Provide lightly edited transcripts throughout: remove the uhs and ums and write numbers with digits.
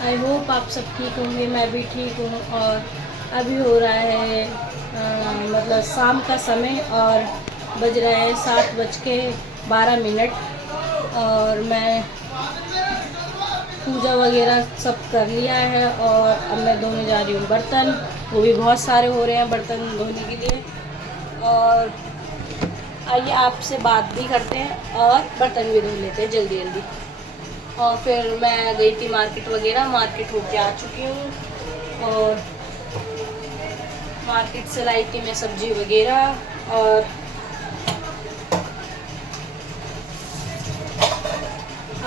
I hope आप सब ठीक होंगे, मैं भी ठीक हूँ। और अभी हो रहा है मतलब शाम का समय और बज रहे हैं 7:12। और मैं पूजा वगैरह सब कर लिया है और अब मैं धोने जा रही हूँ बर्तन। वो भी बहुत सारे हो रहे हैं बर्तन धोने के लिए। और आइए आपसे बात भी करते हैं और बर्तन भी धो लेते हैं जल्दी जल्दी। और फिर मैं गई थी मार्केट होके आ चुकी हूँ। और मार्केट से लाई थी मैं सब्जी वगैरह। और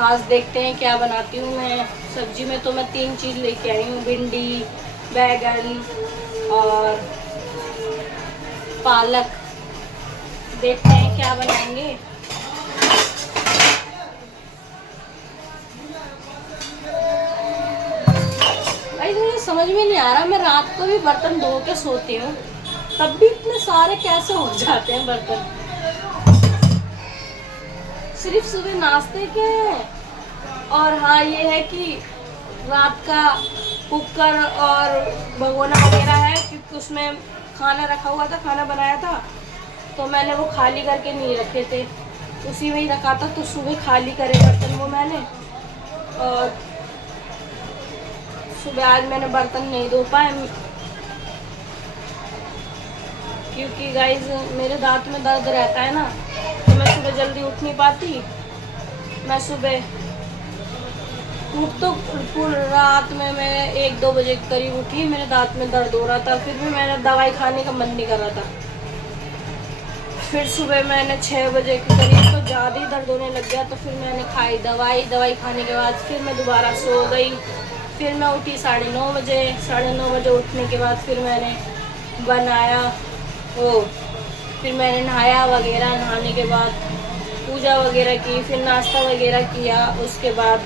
आज देखते हैं क्या बनाती हूँ मैं। सब्जी में तो मैं 3 चीज़ लेके आई हूँ, भिंडी, बैगन और पालक। देखते हैं क्या बनाएंगे। भाई मुझे समझ में नहीं आ रहा, मैं रात को भी बर्तन धो के सोती हूँ तब भी इतने सारे कैसे हो जाते हैं बर्तन। सिर्फ सुबह नाश्ते के हैं। और हाँ ये है कि रात का कुकर और भगोना वगैरह है क्योंकि उसमें खाना रखा हुआ था, खाना बनाया था तो मैंने वो खाली करके नहीं रखे थे, उसी में ही रखा था। तो सुबह खाली करे बर्तन वो मैंने। और सुबह आज मैंने बर्तन नहीं धो पाए क्योंकि गाइस मेरे दांत में दर्द रहता है ना, तो मैं सुबह जल्दी उठ नहीं पाती। मैं सुबह उठ तो पूरी रात में मैं 1-2 बजे के करीब उठी, मेरे दांत में दर्द हो रहा था, फिर भी मैंने दवाई खाने का मन नहीं कर रहा था। फिर सुबह मैंने 6 बजे के करीब तो ज़्यादा ही दर्द होने लग गया, तो फिर मैंने खाई दवाई खाने के बाद फिर मैं दोबारा सो गई। फिर मैं उठी 9:30 बजे। 9:30 बजे उठने के बाद फिर मैंने बनाया वो, फिर मैंने नहाया वगैरह, नहाने के बाद पूजा वगैरह की, फिर नाश्ता वगैरह किया। उसके बाद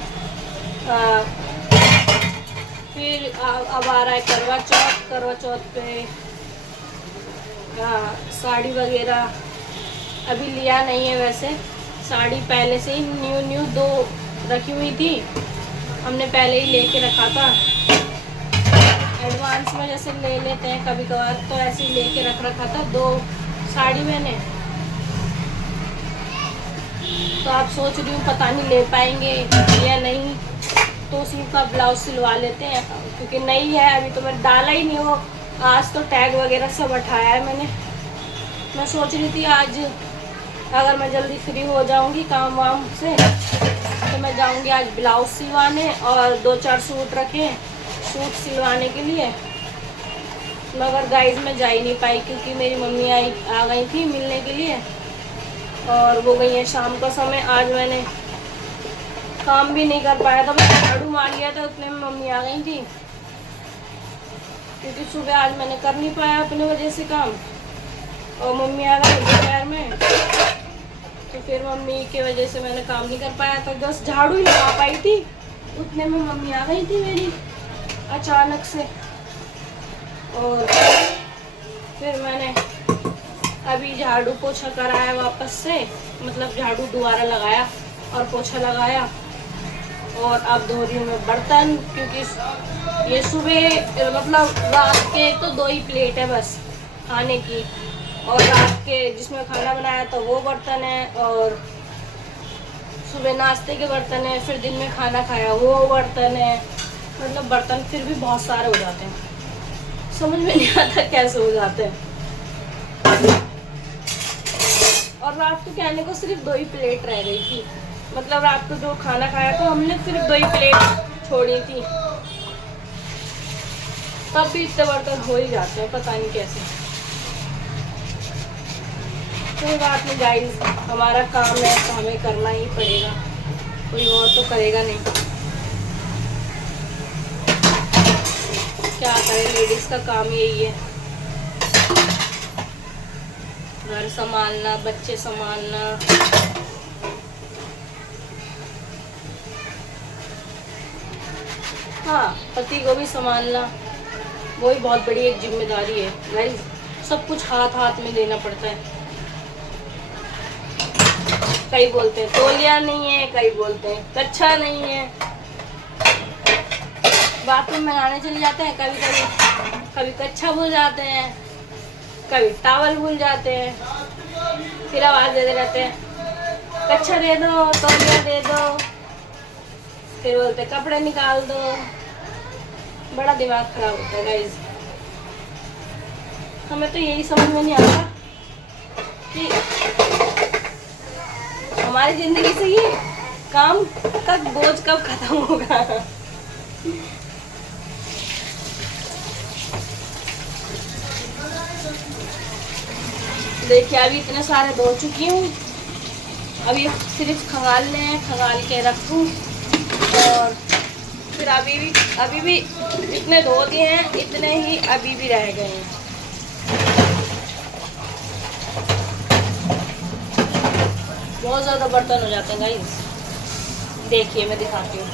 फिर अब आ रहा है करवा चौथ पे साड़ी वगैरह अभी लिया नहीं है। वैसे साड़ी पहले से ही न्यू 2 रखी हुई थी, हमने पहले ही लेके रखा था। एडवांस में जैसे ले लेते हैं कभी कभार, तो ऐसे ही लेके रख रखा था 2 साड़ी मैंने। तो आप सोच रही हूँ पता नहीं ले पाएंगे या नहीं, तो उसी का ब्लाउज सिलवा लेते हैं क्योंकि नहीं है अभी, तो मैं डाला ही नहीं हो। आज तो टैग वगैरह सब हटाया है मैंने। मैं सोच रही थी आज अगर मैं जल्दी फ्री हो जाऊंगी काम वाम से तो मैं जाऊंगी आज ब्लाउज सिलवाने और 2-4 सूट रखे सूट सिलवाने के लिए। मगर गाइस मैं जा ही नहीं पाई क्योंकि मेरी मम्मी आ गई थी मिलने के लिए और वो गई है शाम का समय। आज मैंने काम भी नहीं कर पाया था, मैं झाड़ू मार लिया था, उतने में मम्मी आ गई थी क्योंकि सुबह आज मैंने कर नहीं पाया अपने वजह से काम, और मम्मी आ गई दोपहर में, तो फिर मम्मी के वजह से मैंने काम नहीं कर पाया। तो बस झाड़ू ही लगा पाई थी, उतने में मम्मी आ गई थी मेरी अचानक से। और फिर मैंने अभी झाड़ू पोछा कराया वापस से, मतलब झाड़ू दोबारा लगाया और पोछा लगाया। और अब धो रही हूँ मैं बर्तन क्योंकि ये सुबह मतलब रात के तो 2 ही प्लेट है बस खाने की, और रात के जिसमें खाना बनाया था वो बर्तन है, और सुबह नाश्ते के बर्तन है, फिर दिन में खाना खाया वो बर्तन है। मतलब बर्तन फिर भी बहुत सारे हो जाते हैं, समझ में नहीं आता कैसे हो जाते हैं। और रात को कहने को सिर्फ 2 ही प्लेट रह गई थी, मतलब रात को जो खाना खाया था हमने सिर्फ 2 ही प्लेट छोड़ी थी, तब भी इतने बर्तन हो ही जाते हैं पता नहीं कैसे। कोई बात नहीं गाइस, हमारा काम है तो हमें करना ही पड़ेगा, कोई और तो करेगा नहीं। क्या करें, लेडीज का काम यही है, घर संभालना, बच्चे संभालना। हाँ, पति को भी संभालना, वो ही बहुत बड़ी एक जिम्मेदारी है गाइस। सब कुछ हाथ में देना पड़ता है। कई बोलते हैं तौलिया नहीं है, कई बोलते हैं कच्छा नहीं है, बाथरूम में नहाने चले जाते हैं, कभी कभी कभी कच्छा भूल जाते हैं, कभी टावल भूल जाते हैं, फिर आवाज़ देते रहते हैं कच्छा दे दो, तौलिया दे दो, फिर बोलते कपड़े निकाल दो। बड़ा दिमाग खराब होता है गाइस। हमें तो यही समझ में नहीं आता कि हमारी जिंदगी से ये काम का बोझ कब खत्म होगा। देखिए अभी इतने सारे धो चुकी हूँ, अभी सिर्फ खंगालने हैं, खंगाल के रखूँ। और फिर अभी भी इतने धो दिए हैं, इतने ही अभी भी रह गए हैं। बहुत ज़्यादा बर्तन हो जाते हैं गाइस। देखिए मैं दिखाती हूँ।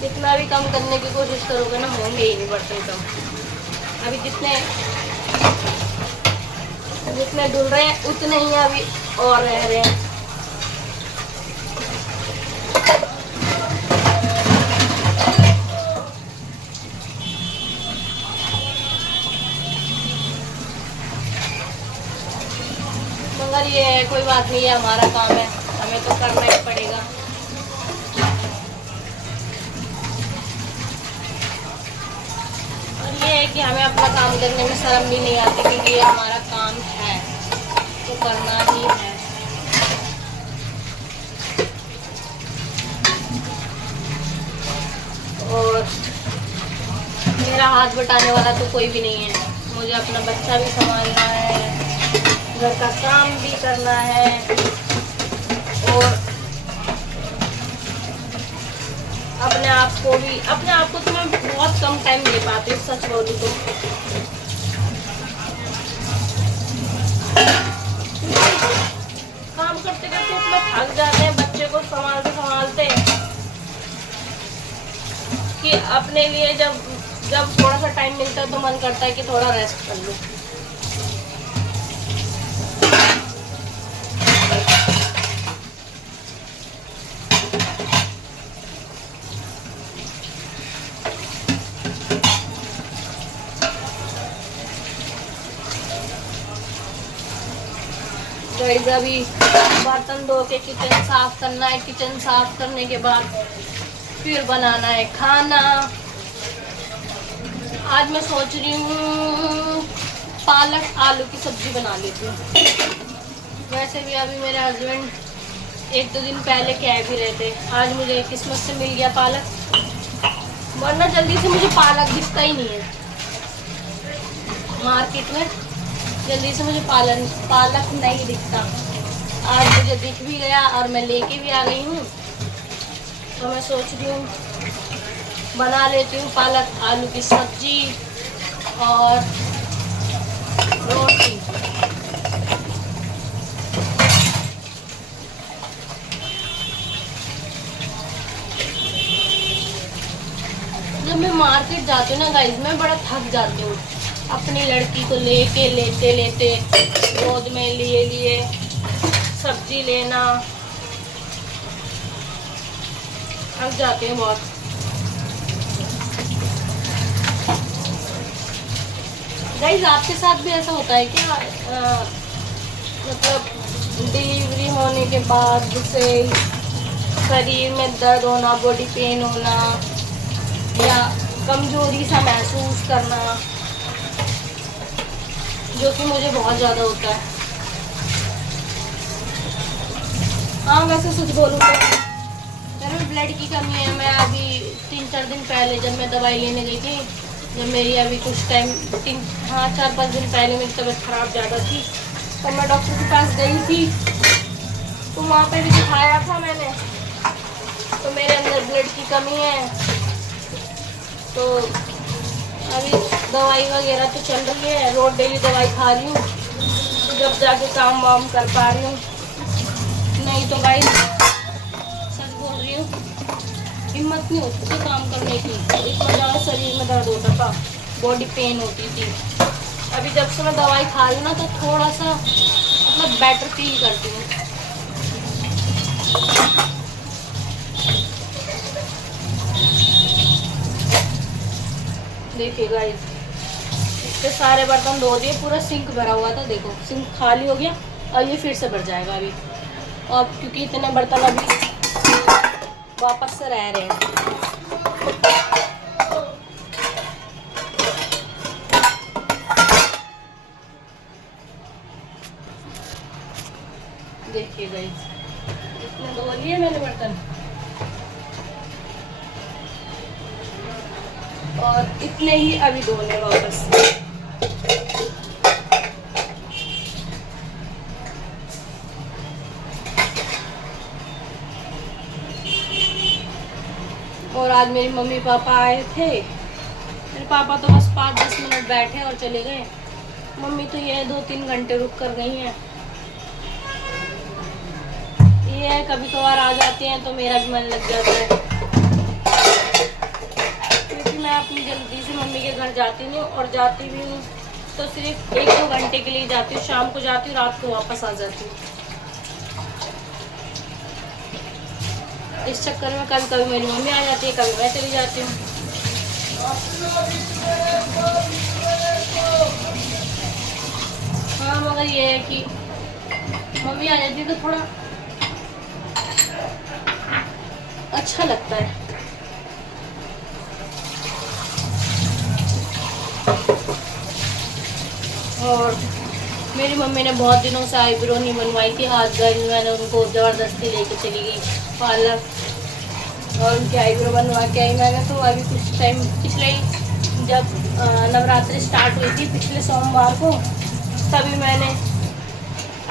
जितना भी कम करने की कोशिश करोगे ना, होंगे ही नहीं बर्तन कम। अभी जितने धुल रहे हैं उतने ही अभी और रह रहे हैं। मगर ये कोई बात नहीं है, हमारा काम है, हमें तो करना ही पड़ेगा। और ये है कि हमें अपना काम करने में शर्म भी नहीं आती, क्योंकि ये हमारा काम है तो करना ही है। और मेरा हाथ बटाने वाला तो कोई भी नहीं है। मुझे अपना बच्चा भी संभालना है, घर का काम भी करना है, और अपने आप को तो मैं बहुत कम टाइम दे पाती हूँ, सच बोलूँ तो। काम करते करते इतना थक जाते हैं बच्चे को संभालते संभालते कि अपने लिए जब थोड़ा सा टाइम मिलता है तो मन करता है कि थोड़ा रेस्ट कर लूँ। गाइस अभी बर्तन धो के किचन साफ करना है, किचन साफ करने के बाद फिर बनाना है खाना। आज मैं सोच रही हूँ पालक आलू की सब्जी बना लेती हूँ। वैसे भी अभी मेरे हस्बैंड 1-2 दिन पहले कह भी रहे थे, आज मुझे किस्मत से मिल गया पालक, वरना जल्दी से मुझे पालक दिखता ही नहीं है मार्केट में। जल्दी से मुझे पालक नहीं दिखता। आज मुझे दिख भी गया और मैं लेके भी आ गई हूँ, तो मैं सोच रही हूँ बना लेती हूँ पालक आलू की सब्जी और रोटी। जब मैं मार्केट जाती हूँ ना गाइस, मैं बड़ा थक जाती हूँ। अपनी लड़की को लेते लेते गोद में लिए सब्जी लेना, थक जाते हैं बहुत। गाइस आपके साथ भी ऐसा होता है क्या? मतलब डिलीवरी होने के बाद से शरीर में दर्द होना, बॉडी पेन होना या कमजोरी सा महसूस करना, जो कि मुझे बहुत ज़्यादा होता है। हाँ वैसे सच बोलूँ तो मेरे में ब्लड की कमी है। मैं अभी 3-4 दिन पहले जब मैं दवाई लेने गई थी, जब मेरी अभी कुछ टाइम 4-5 दिन पहले मेरी तबीयत ख़राब ज़्यादा थी, तो मैं डॉक्टर के पास गई थी, तो वहाँ पे भी दिखाया था मैंने, तो मेरे अंदर ब्लड की कमी है। तो अभी दवाई वगैरह तो चल रही है, रोज डेली दवाई खा रही हूँ, जब जाके काम वाम कर पा रही हूँ। नहीं तो भाई सच बोल रही हूँ, हिम्मत नहीं होती थी काम करने की, इतना ज़्यादा शरीर में दर्द होता था, बॉडी पेन होती थी। अभी जब से मैं दवाई खा रही हूँ ना तो थोड़ा सा मतलब बेटर फील करती हूँ। देखिए गाइस, इतने सारे बर्तन धो दिए, पूरा सिंक भरा हुआ था, देखो सिंक खाली हो गया और ये फिर से भर जाएगा अभी। और क्योंकि इतने बर्तन अभी वापस से रह रहे हैं। देखिए गाइस, इतने धो लिए मैंने बर्तन और इतने ही अभी धोने वापस। और आज मेरी मम्मी पापा आए थे। मेरे पापा तो बस 5-10 मिनट बैठे और चले गए। मम्मी तो ये 2-3 घंटे रुक कर गई हैं। ये है कभी कभार आ जाते हैं तो मेरा भी मन लग जाता है, क्योंकि मैं अपनी जल्दी से मम्मी के घर जाती नहीं, और जाती भी हूँ तो सिर्फ 1-2 घंटे के लिए जाती हूँ। शाम को जाती हूँ, रात को वापस आ जाती हूँ। इस चक्कर में कभी कभी मेरी मम्मी आ जाती है, कभी मैं चली जाती हूँ। हाँ, मगर ये है कि मम्मी आ जाती है तो थोड़ा अच्छा लगता है। और मेरी मम्मी ने बहुत दिनों से आईब्रो नहीं बनवाई थी, आज गई मैंने उनको ज़बरदस्ती लेके चली गई पार्लर और उनकी आईब्रो बनवा के आई मैंने। तो अभी कुछ टाइम पिछले जब नवरात्रि स्टार्ट हुई थी पिछले सोमवार को, तभी मैंने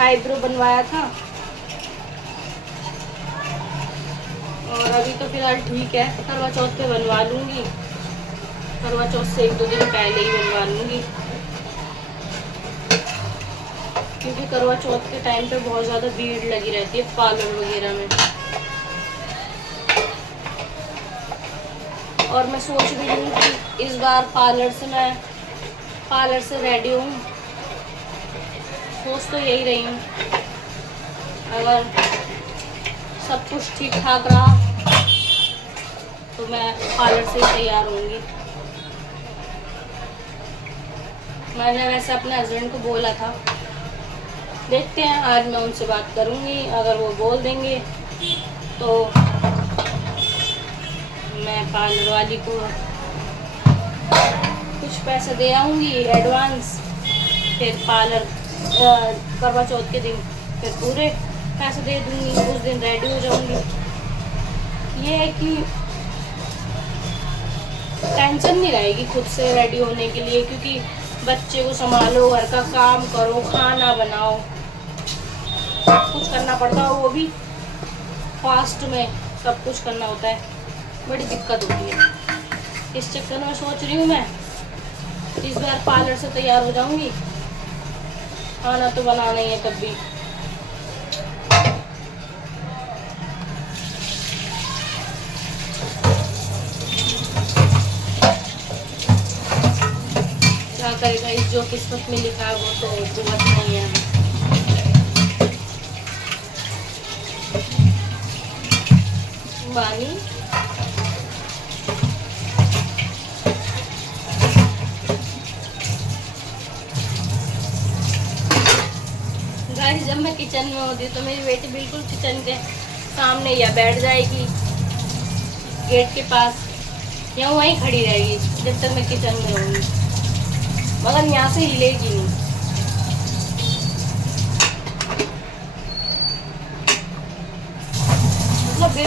आईब्रो बनवाया था। और अभी तो फिलहाल ठीक है, करवा चौथ पे बनवा लूँगी, करवा चौथ से 1-2 दिन पहले ही बनवा लूँगी, क्योंकि करवा चौथ के टाइम पे बहुत ज़्यादा भीड़ लगी रहती है पार्लर वगैरह में। और मैं सोच रही हूँ कि इस बार पार्लर से रेडी हूँ। सोच तो यही रही हूँ, अगर सब कुछ ठीक ठाक रहा तो मैं पार्लर से ही तैयार होंगी। मैंने वैसे अपने हस्बैंड को बोला था, देखते हैं, आज मैं उनसे बात करूँगी। अगर वो बोल देंगे तो मैं पार्लर वाली को कुछ पैसे दे आऊँगी एडवांस, फिर पार्लर करवा चौथ के दिन फिर पूरे पैसे दे दूँगी, उस दिन रेडी हो जाऊँगी। ये है कि टेंशन नहीं रहेगी खुद से रेडी होने के लिए, क्योंकि बच्चे को संभालो, घर का काम करो, खाना बनाओ, सब कुछ करना पड़ता है, वो भी फास्ट में सब कुछ करना होता है, बड़ी दिक्कत होती है। इस चक्कर में सोच रही हूँ मैं इस बार पार्लर से तैयार हो जाऊंगी, खाना तो बनाना ही है तब भी। क्या करेगा, इस जो किस्मत में लिखा है वो तो बहुत नहीं है। बानी गाइस, जब मैं किचन में होती हूँ तो मेरी बेटी बिल्कुल किचन के सामने या बैठ जाएगी गेट के पास, या वहीं खड़ी रहेगी जब तक मैं किचन में रहूँगी, मगर यहाँ से हिलेगी नहीं। मतलब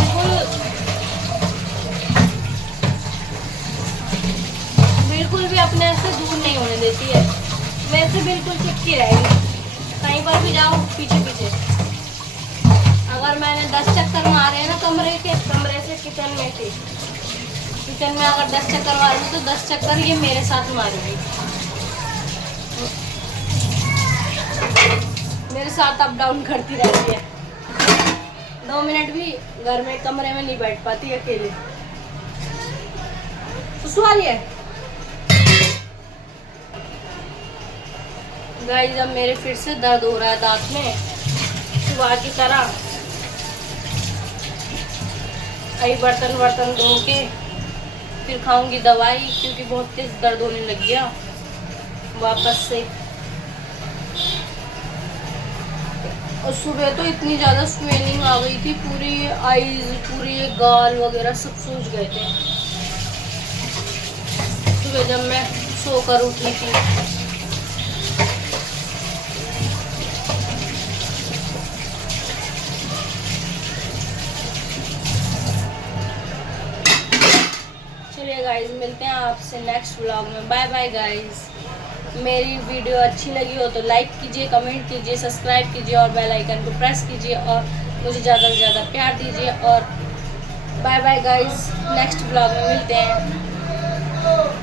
बिल्कुल भी अपने से दूर नहीं होने देती है, मेरे से बिल्कुल चिपकी रहेगी। कहीं पर भी जाओ पीछे पीछे। अगर मैंने 10 चक्कर मारे हैं ना कमरे से किचन में अगर 10 चक्कर मारे तो 10 चक्कर ये मेरे साथ मारेगी, मेरे साथ अप डाउन करती रहती है। 2 मिनट भी घर में कमरे में नहीं बैठ पाती अकेले। ससुराल है गाइस। अब मेरे फिर से दर्द हो रहा है दांत में सुबह की तरह। अभी बर्तन वर्तन धो के फिर खाऊंगी दवाई, क्योंकि बहुत तेज दर्द होने लग गया वापस से। और सुबह तो इतनी ज़्यादा स्वेलिंग आ गई थी, पूरी आईज, पूरी गाल वगैरह सब सूज गए थे सुबह जब मैं सोकर उठी थी। चलिए गाइज, मिलते हैं आपसे नेक्स्ट व्लॉग में। Bye bye guys. मेरी वीडियो अच्छी लगी हो तो लाइक कीजिए, कमेंट कीजिए, सब्सक्राइब कीजिए और बेल आइकन को प्रेस कीजिए और मुझे ज़्यादा से ज़्यादा प्यार दीजिए। और bye bye guys, next vlog में मिलते हैं।